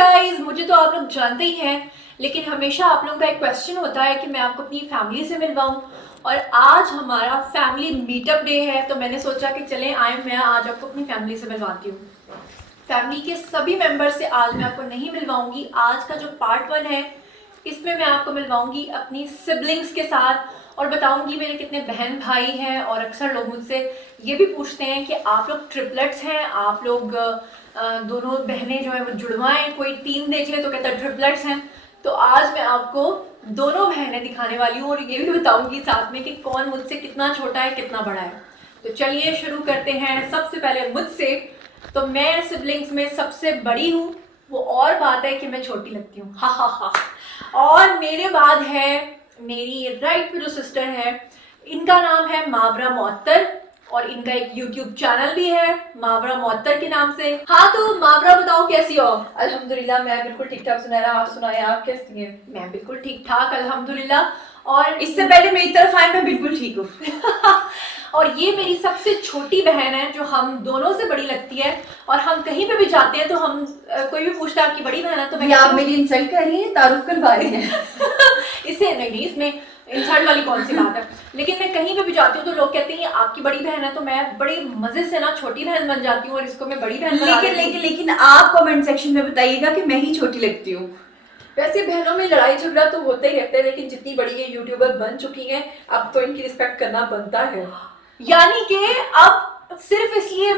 Guys, मुझे तो आप लोग जानते ही हैं, लेकिन हमेशा आप लोगों का एक क्वेश्चन होता है कि मैं आपको अपनी फैमिली से मिलवाऊं। और आज हमारा फैमिली मीटअप डे है, तो मैंने सोचा कि चलें मैं आज आपको अपनी फैमिली से मिलवाती हूँ। फैमिली के सभी मेंबर से आज मैं आपको नहीं मिलवाऊंगी। आज का जो पार्ट 1 है, इसमें मैं आपको मिलवाऊंगी अपनी सिबलिंग्स के साथ और बताऊंगी मेरे कितने बहन भाई हैं। और अक्सर लोग मुझसे ये भी पूछते हैं कि आप लोग ट्रिपलेट्स हैं, आप लोग दोनों बहनें जो है वो जुड़वा हैं, कोई 3 देख ले तो कहता है ट्रिपलेट्स हैं। तो आज मैं आपको दोनों बहनें दिखाने वाली हूँ और ये भी बताऊंगी साथ में कि कौन मुझसे कितना छोटा है कितना बड़ा है। तो चलिए शुरू करते हैं। सबसे पहले मुझसे, तो मैं सिबलिंग्स में सबसे बड़ी हूँ, वो और बात है कि मैं छोटी लगती हूँ, हा हा हा। और मेरे बाद है मेरी राइट पे जो सिस्टर है, इनका नाम है मावरा मुअत्तर और इनका एक YouTube चैनल भी है मावरा मुअत्तर के नाम से। हाँ, तो मावरा बताओ कैसी हो? अल्हम्दुलिल्लाह, मैं बिल्कुल ठीक ठाक। सुनैरा, आप सुनाएं, आप कैसी हैं? मैं बिल्कुल ठीक ठाक अल्हम्दुलिल्लाह। और इससे पहले मेरी तरफ आए, मैं बिल्कुल ठीक हूँ। और ये मेरी सबसे छोटी बहन है जो हम दोनों से बड़ी लगती है। और हम कहीं पे भी जाते हैं तो हम कोई भी पूछता है आपकी बड़ी बहन है तो मैं आप मेरी इंसल्ट कर रही हैं, तारुफ करवा रही हैं? इससे नहीं, इसमें इंसल्ट वाली कौन सी बात है। लेकिन मैं कहीं पे भी जाती हूँ तो लोग कहते हैं आपकी बड़ी बहन है, तो मैं बड़े मजे से ना छोटी बहन बन जाती हूँ और इसको मैं बड़ी बहन बना देती हूँ। लेकिन आप कमेंट सेक्शन में बताइएगा कि मैं ही छोटी लगती हूँ। वैसे बहनों में लड़ाई झगड़ा तो होता ही रहता है, लेकिन जितनी बड़ी ये यूट्यूबर बन चुकी हैं अब तो इनकी रिस्पेक्ट करना बनता है। यानी कि अब सिर्फ इसलिए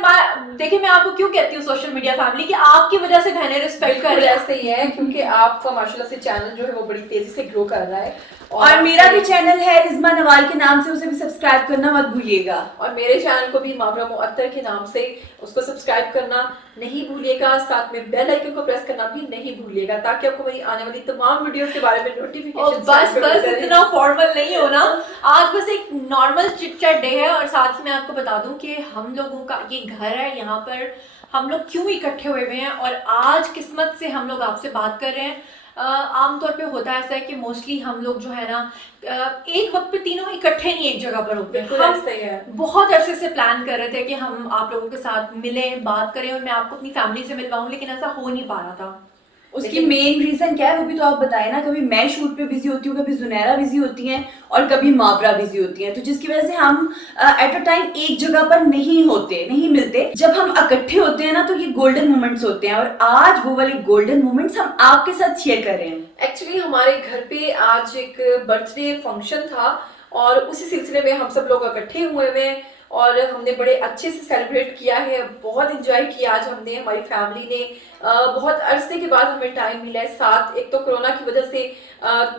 देखिए मैं आपको क्यों कहती हूँ सोशल मीडिया फैमिली की आपकी वजह से बहनें रिस्पेक्ट कर रही हैं। ऐसे ही है, क्योंकि आपका माशाल्लाह से चैनल जो है वो बड़ी तेजी से ग्रो कर रहा है। और मेरा भी चैनल है रिजमा नवाल के नाम से, उसे भी सब्सक्राइब करना मत भूलिएगा। और मेरे चैनल को भी मावरा मुअत्तर के नाम से उसको सब्सक्राइब करना नहीं भूलिएगा, साथ में बेल आइकन को प्रेस करना भी नहीं भूलिएगा, ताकि आपको मेरी आने वाली तमाम वीडियोस के बारे में नोटिफिकेशन। बस इतना फॉर्मल नहीं होना, आज बस एक नॉर्मल चिट चैट डे है। और साथ ही मैं आपको बता दूं कि हम लोगों का ये घर है, यहाँ पर हम लोग क्यों इकट्ठे हुए हुए हैं और आज किस्मत से हम लोग आपसे बात कर रहे हैं। आमतौर पे होता ऐसा है कि मोस्टली हम लोग जो है ना एक वक्त पे तीनों इकट्ठे नहीं एक जगह पर होते हैं। हम बहुत अरसे से प्लान कर रहे थे कि हम आप लोगों के साथ मिलें, बात करें और मैं आपको अपनी फैमिली से मिलवाऊं, लेकिन ऐसा हो नहीं पा रहा था। उसकी मेन रीजन क्या है वो भी तो आप बताए ना। कभी मैं शूट पे बिजी होती हूँ, कभी जुनैरा बिजी होती हैं और कभी मावरा बिजी होती हैं, तो जिसकी वजह से हम एट अ टाइम एक जगह पर नहीं मिलते। जब हम इकट्ठे होते हैं ना तो ये गोल्डन मोमेंट्स होते हैं, और आज वो वाले गोल्डन मोमेंट्स हम आपके साथ शेयर कर रहे हैं। एक्चुअली हमारे घर पे आज एक बर्थडे फंक्शन था और उसी सिलसिले में हम सब लोग इकट्ठे हुए हैं और हमने बड़े अच्छे से सेलिब्रेट किया है, बहुत इंजॉय किया आज हमने, हमारी फैमिली ने। बहुत अरसे के बाद हमें टाइम मिला है साथ। एक तो कोरोना की वजह से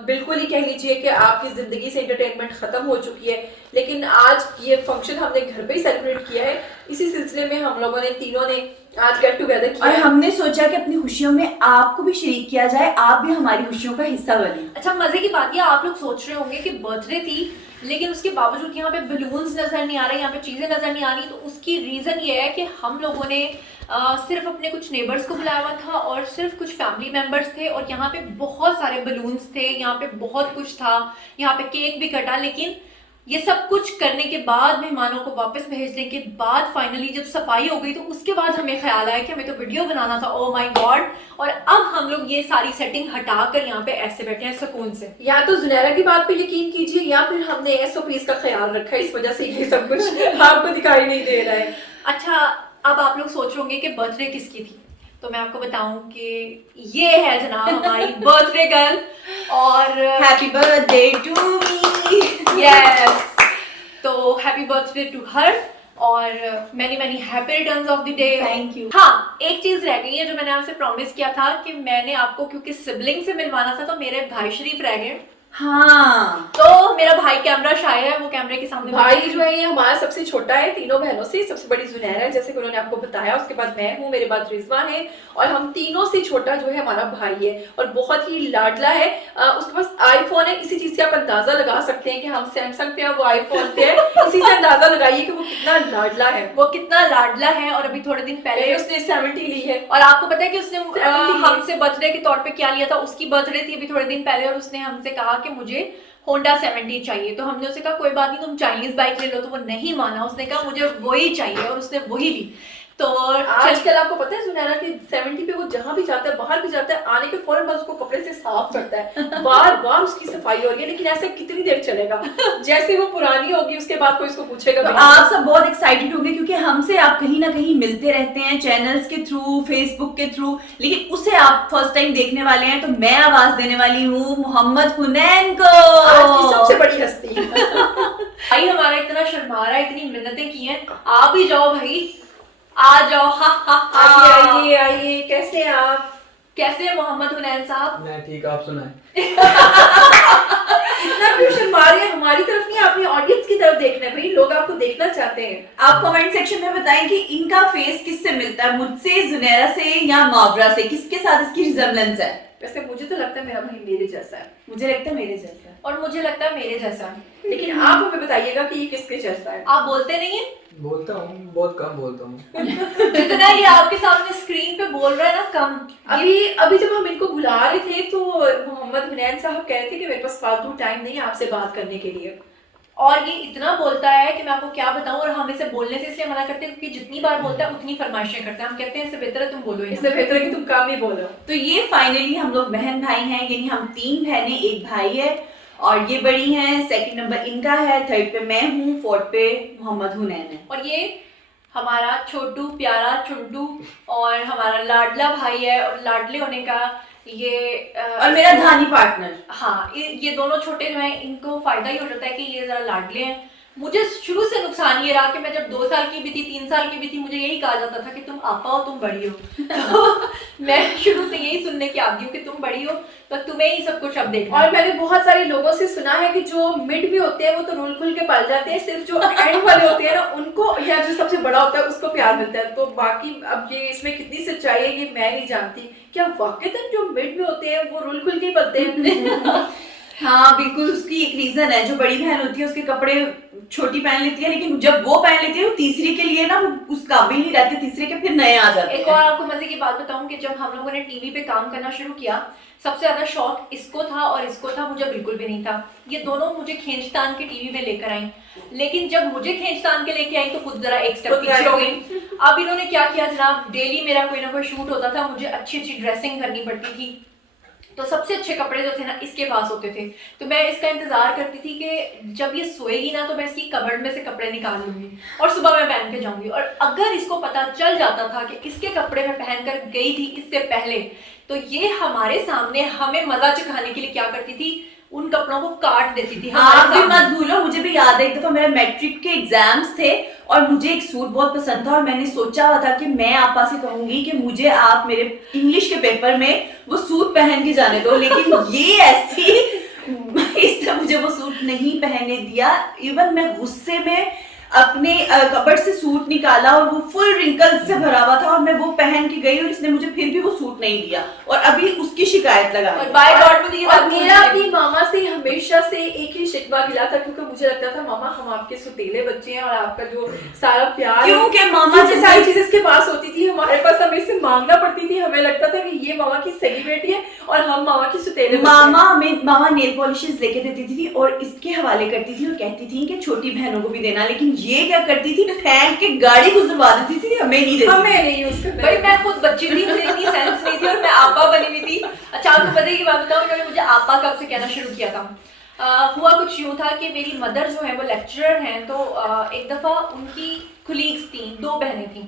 बिल्कुल ही कह लीजिए कि आपकी ज़िंदगी से एंटरटेनमेंट ख़त्म हो चुकी है, लेकिन आज ये फंक्शन हमने घर पे ही सेलिब्रेट किया है। इसी सिलसिले में हम लोगों ने तीनों ने आज गेट टुगेदर किया और हमने सोचा कि अपनी खुशियों में आपको भी शरीक किया जाए, आप भी हमारी खुशियों का हिस्सा बने। अच्छा, मजे की बात ये आप लोग सोच रहे होंगे कि बर्थडे थी लेकिन उसके बावजूद यहाँ पे बलून्स नजर नहीं आ रहे, यहाँ पे चीजें नजर नहीं आ रही। तो उसकी रीजन ये है कि हम लोगों ने सिर्फ अपने कुछ नेबर्स को बुलाया हुआ था और सिर्फ कुछ फैमिली मेंबर्स थे और यहाँ पे बहुत सारे बलून्स थे, यहाँ पे बहुत कुछ था, यहाँ पे केक भी कटा। लेकिन ये सब कुछ करने के बाद, मेहमानों को वापस भेजने के बाद, फाइनली जब सफाई हो गई तो उसके बाद हमें ख्याल आया कि हमें तो वीडियो बनाना था। Oh my God. और अब हम लोग ये सारी सेटिंग हटाकर यहाँ पे ऐसे बैठे हैं सुकून से। या तो जुनैरा की बात पे यकीन कीजिए या फिर हमने SOPs का ख्याल रखा है, इस वजह से ये सब कुछ आपको दिखाई नहीं दे रहा है। अच्छा, अब आप लोग सोच रहे होंगे कि बर्थडे किसकी थी, तो मैं आपको बताऊं कि ये है जनाब हमारी बर्थडे गर्ल। और happy birthday to me. Yes, तो हैप्पी बर्थडे टू हर और many many happy returns of the day. Thank you. हाँ, एक चीज रह गई है जो मैंने आपसे प्रॉमिस किया था कि मैंने आपको क्योंकि सिबलिंग से मिलवाना था, तो मेरे भाई शरीफ रह गए। हाँ, तो मेरा भाई कैमरा शाय है, वो कैमरे के सामने। भाई जो है ये हमारा सबसे छोटा है तीनों बहनों से, सबसे बड़ी जुनैरा है जैसे कि उन्होंने आपको बताया, उसके बाद मैं हूँ, मेरे बाद रिजवा है और हम तीनों से छोटा जो है हमारा भाई है और बहुत ही लाडला है। उसके पास आईफोन है, इसी चीज से आप अंदाजा लगा सकते हैं कि हम सैमसंग पे हैं, वो आईफोन पे है। इसी से अंदाजा लगाइए कि वो कितना लाडला है, और अभी थोड़े दिन पहले उसने 70 ली है। और आपको पता है कि उसने हमसे बर्थडे के तौर पे क्या लिया था? उसकी बर्थडे थी अभी थोड़े दिन पहले और उसने हमसे कहा कि मुझे होंडा 70 चाहिए। तो हमने उसे कहा कोई बात नहीं, तुम चाइनीज बाइक ले लो, तो वो नहीं माना, उसने कहा मुझे वही चाहिए और उसने वही ली। तो आजकल आपको पता है सुनैरा कि 70 पे वो जहाँ भी जाता है, बाहर भी जाता है, आने के फौरन बाद उसको कपड़े से साफ करता है, बार बार उसकी सफाई हो रही है, लेकिन ऐसा कितनी देर चलेगा? जैसे वो पुरानी होगी उसके बाद कोई इसको पूछेगा तो भी नहीं। आप सब बहुत एक्साइटेड होंगे क्योंकि हमसे आप कहीं ना कहीं मिलते रहते हैं चैनल्स के थ्रू, फेसबुक के थ्रू, लेकिन उसे आप फर्स्ट टाइम देखने वाले हैं। तो मैं आवाज देने वाली हूँ मोहम्मद हुनैन को, आज की सबसे बड़ी हस्ती। भाई हमारा इतना शर्मा रहा है, इतनी मिन्नतें की हैं, आ भी जाओ भाई, आ जाओ। हा हा आइए हा। आइए आइए, कैसे हैं आप? कैसे हैं मोहम्मद हुनैन साहब? मैं ठीक, आप सुनाएं। इतना क्यों शर्मा रहे हैं? हमारी तरफ नहीं, अपनी ऑडियंस की तरफ देखना है भाई, लोग आपको देखना चाहते हैं। आप कमेंट सेक्शन में बताएं कि इनका फेस किससे मिलता है, मुझसे, जुनैरा से या मावरा से, किसके साथ इसकी रिजेम्बलेंस है? वैसे मुझे तो लगता है मेरा भाई मेरे जैसा है, मुझे लगता है मेरे जैसा है। और मुझे लगता है मेरे जैसा। लेकिन आप हमें बताइएगा कि ये किसके जैसा है। आप बोलते नहीं है, बोलता हूँ, बहुत कम बोलता हूँ। जितना ये आपके सामने स्क्रीन पे बोल रहा है ना, कम। अभी जब हम इनको बुला रहे थे तो मोहम्मद हुनैन साहब कह रहे थे कि मेरे पास फालतू टाइम नहीं है आपसे बात करने के लिए। और ये इतना बोलता है कि मैं आपको क्या बताऊं, और हम इसे बोलने से इसलिए मना करते हैं क्योंकि जितनी बार बोलता है उतनी फरमाइशें करता है। हम कहते हैं इससे बेहतर है तुम बोलो ही इससे ना। बेहतर है कि तुम काम ही बोलो। तो ये फाइनली हम लोग बहन भाई हैं, यानी हम 3 बहनें, 1 भाई है, और ये बड़ी हैं, सेकंड नंबर इनका है, थर्ड पे मैं हूँ, फोर्थ पे मोहम्मद हुनैन है। और ये हमारा छोटू प्यारा चुंटू और हमारा लाडला भाई है, और लाडले होने का ये और मेरा धानी पार्टनर। हाँ, ये दोनों छोटे जो हैं इनको फायदा ही हो जाता है कि ये जरा लाडले हैं। मुझे शुरू से नुकसान ये रहा कि मैं जब 2 साल की भी थी, 3 साल की भी थी, मुझे यही कहा जाता था कि तुम आपा हो, तुम बड़ी हो। तो मैं शुरू से यही सुनने की आदी हूँ कि तुम बड़ी हो तो तुम्हें ही सब कुछ अब देखना है। और मैंने बहुत सारे लोगों से सुना है कि जो मिड में होते हैं वो तो रूल खुल के पल जाते हैं, सिर्फ जो एंड वाले होते हैं ना उनको, या जो सबसे बड़ा होता है उसको प्यार मिलता है। तो बाकी अब ये इसमें कितनी सच्चाई है ये मैं नहीं जानती। क्या वाकई जो मिड में होते हैं वो रूल खुल के ही पलते हैं? हाँ बिल्कुल, उसकी एक रीजन है। जो बड़ी बहन होती है उसके कपड़े छोटी पहन लेती है, लेकिन जब वो पहन लेती है वो तीसरी के लिए ना वो उस काबिल नहीं रहते, तीसरे के फिर नए आ जाते एक हैं। और आपको मजे की बात बताऊं कि जब हम लोगों ने टीवी पे काम करना शुरू किया, सबसे ज्यादा शौक इसको था और इसको था, मुझे बिल्कुल भी नहीं था। ये दोनों मुझे खींचतान के टीवी में लेकर आई, लेकिन जब मुझे खींचतान के लेके आई तो खुद जरा एक स्टेप पीछे हो गई। अब इन्होंने क्या किया जनाब, डेली मेरा कोई ना कोई शूट होता था, मुझे अच्छी अच्छी ड्रेसिंग करनी पड़ती थी, तो सबसे अच्छे कपड़े जो थे ना इसके पास होते थे। तो मैं इसका इंतजार करती थी कि जब ये सोएगी ना तो मैं इसकी कबर्ड में से कपड़े निकाल लूंगी और सुबह मैं पहन के जाऊंगी। और अगर इसको पता चल जाता था कि इसके कपड़े में पहनकर गई थी इससे पहले, तो ये हमारे सामने हमें मजा चखाने के लिए क्या करती थी, उन कपड़ों को काट देती थी आप हमारे भी सामने। मत भूलो, मुझे भी याद है एक दफा मेरा मैट्रिक के एग्जाम्स थे और मुझे एक सूट बहुत पसंद था और मैंने सोचा हुआ था कि मैं आपा से कहूंगी कि मुझे आप मेरे इंग्लिश के पेपर में वो सूट पहन के जाने दो, लेकिन ये ऐसी इसने मुझे वो सूट नहीं पहनने दिया। इवन मैं गुस्से में अपने कपड़ से सूट निकाला और वो फुल रिंकल्स से भरा हुआ था और मैं वो पहन के गई और इसने मुझे फिर भी वो सूट नहीं दिया और अभी उसकी शिकायत लगा। और बाय गॉड मुझे ये और बात मेरा भूल अपनी गई। मामा से हमेशा से एक ही शिकवा गिला था, क्योंकि मुझे लगता था मामा हम आपके सुतीले बच्चे हैं और आपका जो सारा प्यार, क्योंकि मामा क्योंकि जैसे सारी चीजें इसके पास होती थी, हमारे पास हमें इससे मांगना पड़ती थी। हमें लगता था कि ये मामा की सही बेटी है और हम मामा की सुतीले बच्चे हैं। मामा नेल पॉलिशेस लेके देती थी और इसके हवाले करती थी और कहती थी कि छोटी बहनों को भी देना, लेकिन ये क्या करती थी, फेंक के गाड़ी गुजरवा देती थी, हमें नहीं देती। हमें नहीं यूज करना। भाई मैं खुद बच्ची थी, मुझे इतनी सेंस नहीं थी और मैं आपा बनी हुई थी। अच्छा आपको मजे की बात बताऊं, इन्होंने मुझे आपा कब से कहना शुरू किया था। हुआ कुछ यूँ था कि मेरी मदर जो है वो लेक्चरर हैं, तो एक दफ़ा उनकी कुलीग्स थी, 2 बहनें थी,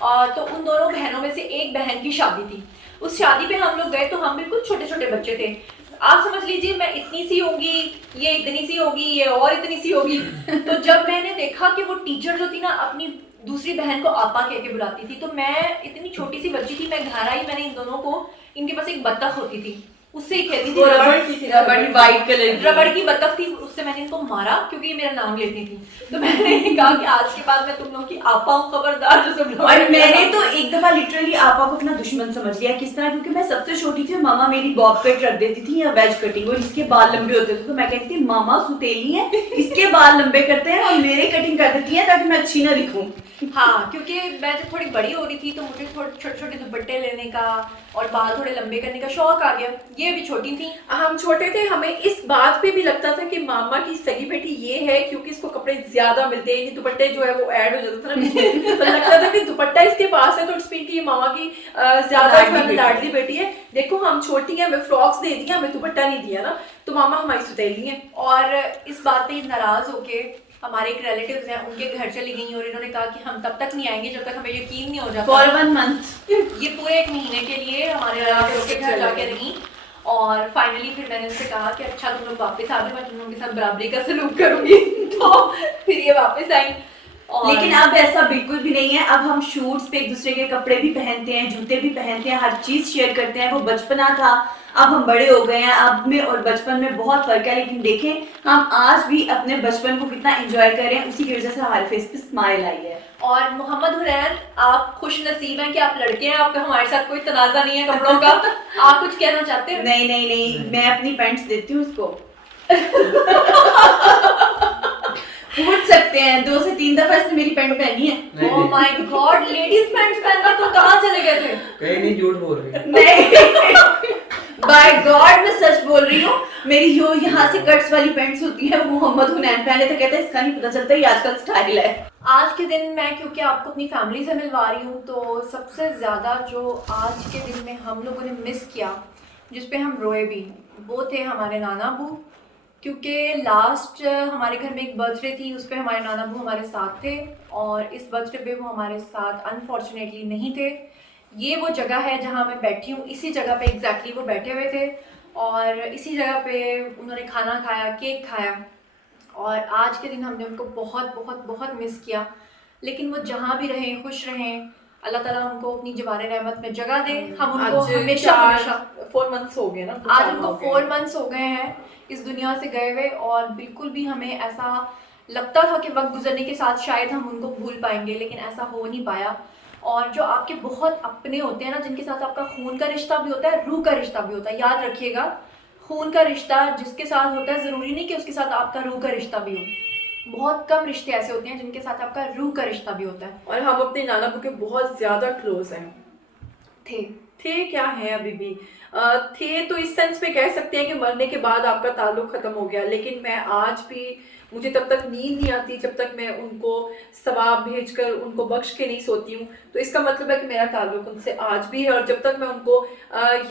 तो उन दोनों बहनों में से एक बहन की शादी थी। उस शादी पे हम लोग गए तो हम बिल्कुल छोटे छोटे बच्चे थे। आप समझ लीजिए मैं इतनी सी होंगी, ये इतनी सी होगी, ये और इतनी सी होगी। तो जब मैंने देखा कि वो टीचर जो थी ना अपनी दूसरी बहन को आपा कह के बुलाती थी, तो मैं इतनी छोटी सी बच्ची थी, मैं घर आई, मैंने इन दोनों को, इनके पास एक बत्तख होती थी, उससे ही खेलती थी, रबड़ की थी, बड़ी वाइट कलर की रबड़ की बत्तख थी, उससे मैंने इनको मारा क्योंकि ये मेरा नाम लेती थी। तो मैंने कहा कि आज के बाद मैं तुम लोगों की आपा हूँ, खबरदार जो सब लोग। और मैंने तो एक दफा लिटरली आपा को अपना दुश्मन समझ लिया। किस तरह? क्योंकि मैं सबसे छोटी थी और मामा मेरी बॉब कट रख देती थी या वेज कटिंग, और इसके बाल लंबे होते थे, तो मैं कहती थी मामा सुतेली है, इसके बाल लंबे करते हैं और मेरे कटिंग कर देती है ताकि मैं अच्छी ना दिखूं। हाँ, क्योंकि मैं जब थोड़ी बड़ी हो रही थी तो मुझे थोड़े छोटे छोटे दुपट्टे लेने का और बाल थोड़े लंबे करने का शौक आ गया। ये ये अभी छोटी थी। हम छोटे थे, हमें इस बात पे भी लगता था कि मामा की सगी बेटी ये है क्योंकि इसको कपड़े ज्यादा मिलते हैं, दुपट्टे जो है वो ऐड हो जाता था ना पीछे। तो लगता था कि दुपट्टा इसके पास है तो इट्स मीन की मामा की ज्यादा लाडली बेटी है। देखो हम छोटी हैं, हमें फ्रॉक्स दे दी, हमें दुपट्टा नहीं दिया ना, तो मामा हमारी सुतेली है। और इस बात पे नाराज होके हमारे एक रिलेटिव्स हैं, उनके घर चली गई और इन्होंने कहा कि हम तब तक नहीं आएंगे जब तक हमें यकीन नहीं हो जाता। फॉर 1 मंथ ये पूरे 1 महीने के लिए हमारे रिलेटिव्स के घर जाके रही। और फाइनली फिर मैंने उनसे कहा कि अच्छा तुम लोग वापस आ जाओ, मैं तुम लोगों के साथ बराबरी का सलूक करूंगी। तो फिर ये वापस आई। लेकिन अब ऐसा बिल्कुल भी नहीं है। अब हम शूट्स पे एक दूसरे के कपड़े भी पहनते हैं, जूते भी पहनते हैं, हर चीज शेयर करते हैं। वो बचपना था, अब हम बड़े हो गए हैं। अब में और बचपन में बहुत फर्क है, लेकिन देखें हम आज भी अपने बचपन को कितना एंजॉय कर रहे हैं। उसी की वजह से हमारे फेस पे स्माइल आई है। और मोहम्मद हुरैन, आप खुश नसीब हैं कि आप लड़के हैं, आपका हमारे साथ कोई तनाजा नहीं है कपड़ों का। आप कुछ कहना चाहते हैं? नहीं नहीं नहीं, मैं अपनी पैंट्स देती हूँ उसको। पूछ सकते हैं, 2 से 3 दफा इसने मेरी पैंट पहनी है। Oh my God, ladies pants पहनकर तो कहाँ चले गए थे? कहीं नहीं, झूठ बोल रही है। नहीं, बाय गॉड मैं सच बोल रही हूँ। मेरी जो यहाँ से कट्स वाली पैंट्स होती है वो मोहम्मद हुनैन पहने तो कहता है इसका नहीं पता चलता, ये आजकल स्टाइल है। आज के दिन मैं क्योंकि आपको अपनी फैमिली से मिलवा रही हूँ, तो सबसे ज़्यादा जो आज के दिन में हम लोगों ने मिस किया, जिस पे हम रोए भी, वो थे हमारे नाना अबू। क्योंकि लास्ट हमारे घर में एक बर्थडे थी, उस पर हमारे नाना अबू हमारे साथ थे और इस बर्थडे पे वो हमारे साथ अनफॉर्चुनेटली नहीं थे। ये वो जगह है जहाँ मैं बैठी हूँ, इसी जगह पे एग्जैक्टली वो बैठे हुए थे और इसी जगह पे उन्होंने खाना खाया, केक खाया। और आज के दिन हमने उनको बहुत बहुत बहुत मिस किया। लेकिन वो जहाँ भी रहें खुश रहें, अल्लाह ताला उनको अपनी जवान रहमत में जगह दे। हम उनको हमेशा 4 मंथ्स हो गए ना, आज उनको 4 मंथ्स हो गए हैं इस दुनिया से गए हुए, और बिल्कुल भी हमें ऐसा लगता था कि वक्त गुजरने के साथ शायद हम उनको भूल पाएंगे, लेकिन ऐसा हो नहीं पाया। और जो आपके बहुत अपने होते हैं ना, जिनके साथ आपका खून का रिश्ता भी होता है, रूह का रिश्ता भी होता है, याद रखिएगा, खून का रिश्ता जिसके साथ होता है ज़रूरी नहीं कि उसके साथ आपका रूह का रिश्ता भी हो। बहुत कम रिश्ते ऐसे होते हैं जिनके साथ आपका रूह का रिश्ता भी होता है। और हम अपने नाना अबू के बहुत ज्यादा क्लोज हैं। थे क्या है अभी भी थे, तो इस सेंस में कह सकते हैं कि मरने के बाद आपका ताल्लुक खत्म हो गया। लेकिन मैं आज भी, मुझे तब तक नींद नहीं आती जब तक मैं उनको सवाब भेजकर उनको बख्श के नहीं सोती हूँ। तो इसका मतलब है कि मेरा ताल्लुक उनसे आज भी है, और जब तक मैं उनको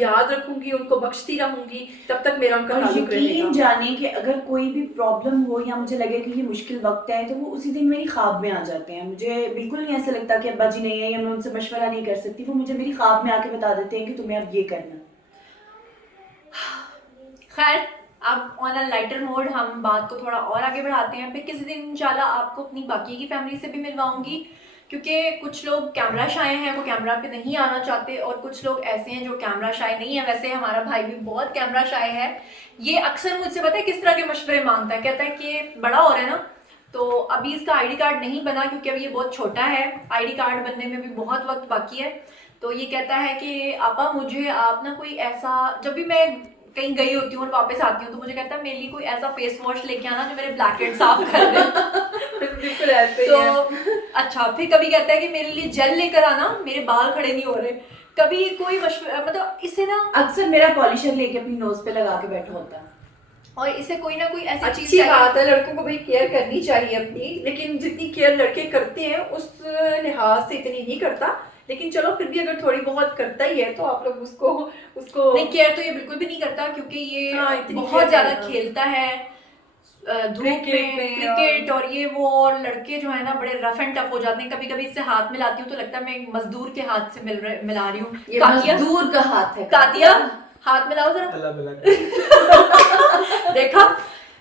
याद रखूंगी, उनको बख्शती रहूंगी, तब तक मेरा उनका ताल्लुक रहेगा। यकीन जाने कि अगर कोई भी प्रॉब्लम हो या मुझे लगे कि ये मुश्किल वक्त है, तो वो उसी दिन मेरी ख्वाब में आ जाते हैं। मुझे बिल्कुल नहीं ऐसा लगता कि अब्बा जी नहीं है या मैं उनसे मशवरा नहीं कर सकती। वो मुझे मेरी ख्वाब में आके बता देते हैं कि तुम्हें अब ये करना। खैर, अब ऑन अ लाइटर मोड हम बात को थोड़ा और आगे बढ़ाते हैं। फिर किसी दिन इंशाल्लाह आपको अपनी बाकी की फैमिली से भी मिलवाऊंगी, क्योंकि कुछ लोग कैमरा शाय हैं, वो कैमरा पे नहीं आना चाहते, और कुछ लोग ऐसे हैं जो कैमरा शाय नहीं है। वैसे हमारा भाई भी बहुत कैमरा शाय है। ये अक्सर मुझसे पता है किस तरह के मशवरे मांगता है, कहता है कि बड़ा हो रहा है ना, तो अभी इसका आईडी कार्ड नहीं बना क्योंकि अभी ये बहुत छोटा है, आईडी कार्ड बनने में भी बहुत वक्त बाकी है। तो ये कहता है कि आपा मुझे आप ना कोई ऐसा, जब भी मैं कहीं गई होती हूँ और वापस आती हूँ तो मुझे कहता है मेरे लिए कोई ऐसा फेस वॉश लेके आना जो मेरे ब्लैक हेड साफ कर दे। बिल्कुल ऐसे तो ही है। अच्छा, फिर कभी कहता है कि मेरे लिए जेल लेकर आना, मेरे बाल खड़े नहीं हो रहे। कभी कोई मतलब इसे ना, अक्सर मेरा पॉलिशर लेके अपनी नोज पे लगा के बैठा होता है। और इसे कोई ना कोई ऐसी चीज अच्छी बात है, लड़कों को भाई केयर करनी चाहिए अपनी, लेकिन जितनी केयर लड़के करते हैं उस लिहाज से इतनी नहीं करता। लेकिन चलो फिर भी अगर थोड़ी बहुत करता ही है तो आप लोग उसको नहीं, केयर तो ये बिल्कुल भी नहीं करता, क्योंकि ये इतनी बहुत ज्यादा care खेलता है धूप में, क्रिकेट और ये वो। और लड़के जो है ना बड़े रफ एंड टफ हो जाते हैं। कभी कभी इससे हाथ मिलाती हूँ तो लगता है मैं एक मजदूर के हाथ से मिला रही हूँ। ये मजदूर का हाथ है। कातिया, हाथ मिलाओ जरा। अल्लाह भला देखा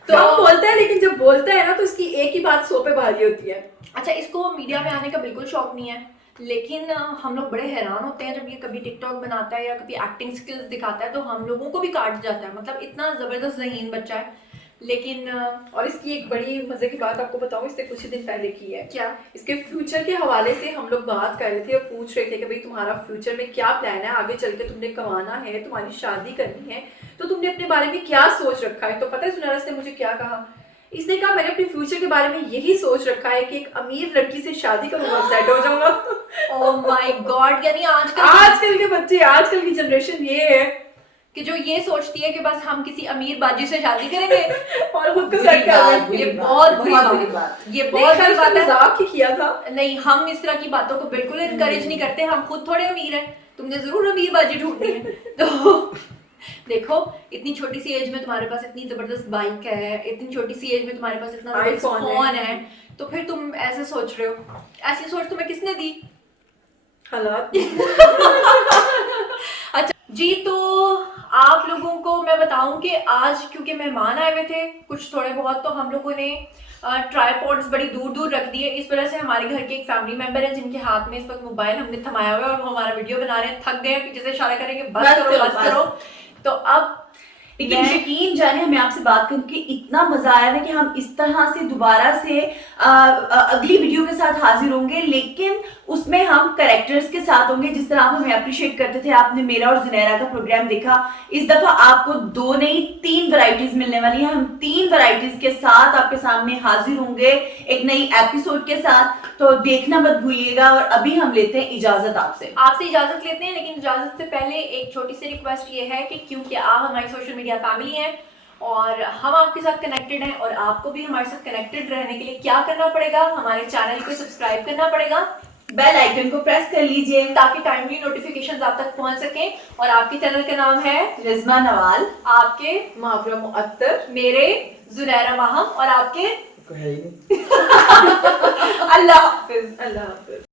तो हम बोलता है, लेकिन जब बोलता है ना तो इसकी एक ही बात 100 पे भारी होती है। अच्छा, इसको मीडिया में आने का बिल्कुल शौक नहीं है, लेकिन हम लोग बड़े हैरान होते हैं जब ये कभी टिकटॉक बनाता है या कभी एक्टिंग स्किल्स दिखाता है तो हम लोगों को भी काट जाता है। मतलब इतना ज़बरदस्त ज़हीन बच्चा है। लेकिन और इसकी एक बड़ी मजे की बात आपको बताऊं, इसने कुछ ही दिन पहले की है। क्या? इसके फ्यूचर के हवाले से हम लोग बात कर रहे थे और पूछ रहे थे कि भाई तुम्हारा फ्यूचर में क्या प्लान है, आगे चल के तुमने कमाना है, तुम्हारी शादी करनी है, तो तुमने अपने बारे में क्या सोच रखा है। तो पता है सुनारस ने मुझे क्या कहा? इसने कहा मैंने अपने फ्यूचर के बारे में यही सोच रखा है कि एक अमीर लड़की से शादी करूंगा, सेट हो जाऊंगा। ओह माय गॉड, यानी आजकल के बच्चे, आजकल की जनरेशन ये है कि जो ये सोचती है कि बस हम किसी अमीर बाजी से शादी करेंगे और खुद को बुरी सेट कर बात, लेंगे। बुरी ये बात, बहुत बुरी बुरी बात। बात। ये नहीं, बहुत खैर बुरी उसने बात है। मजाक ही किया था। नहीं, हम इस तरह की बातों को बिल्कुल इनकरेज नहीं करते, हम खुद थोड़े अमीर हैं, तुमने जरूर अमीर बाजी ढूंढनी है। तो देखो, इतनी छोटी सी एज में तुम्हारे पास इतनी जबरदस्त बाइक है, इतनी छोटी सी एज में तुम्हारे पास इतना बड़ा iPhone फोन है। है, तो फिर तुम ऐसे सोच रहे हो। ऐसी सोच तुम्हें किसने दी? हालात। अच्छा जी, तो आप लोगों को मैं बताऊं कि आज क्योंकि मेहमान आए हुए थे कुछ थोड़े बहुत, तो हम लोगों ने ट्राइपॉड्स बड़ी दूर दूर रख दिए। इस वजह से हमारे घर के एक फैमिली मेंबर है जिनके हाथ में इस वक्त मोबाइल हमने थमाया हुआ है और वो हमारा वीडियो बना रहे हैं, थक गए हैं, पीछे से इशारा करेंगे बस करो। तो अब लेकिन मैं- यकीन जाने हमें आपसे बात करके इतना मजा आया ना कि हम इस तरह से दोबारा से अगली वीडियो के साथ हाजिर होंगे, लेकिन उसमें हम कैरेक्टर्स के साथ होंगे जिस तरह आप हमें अप्रिशिएट करते थे। आपने मेरा और जुनैरा का प्रोग्राम देखा, इस दफा आपको 2 नहीं 3 वैरायटीज मिलने वाली है। हम 3 वैरायटीज के साथ आपके सामने हाजिर होंगे एक नई एपिसोड के साथ, तो देखना मत भूलिएगा। और अभी हम लेते हैं इजाजत आपसे इजाजत लेते हैं, लेकिन इजाजत से पहले एक छोटी सी रिक्वेस्ट ये है कि क्योंकि आप हमारी सोशल मीडिया फैमिली हैं और हम आपके साथ कनेक्टेड हैं, और आपको भी हमारे साथ कनेक्टेड रहने के लिए क्या करना पड़ेगा, हमारे चैनल को सब्सक्राइब करना पड़ेगा, बेल आइकन को प्रेस कर लीजिए ताकि टाइमली नोटिफिकेशंस आप तक पहुंच सकें। और आपके चैनल का नाम है रिजमा नवाल, आपके मुहावरा मुअत्तर, मेरे जुनैरा माहम, और आपके है ही नहीं। अल्लाह हाफिज। अल्लाह हाफिज।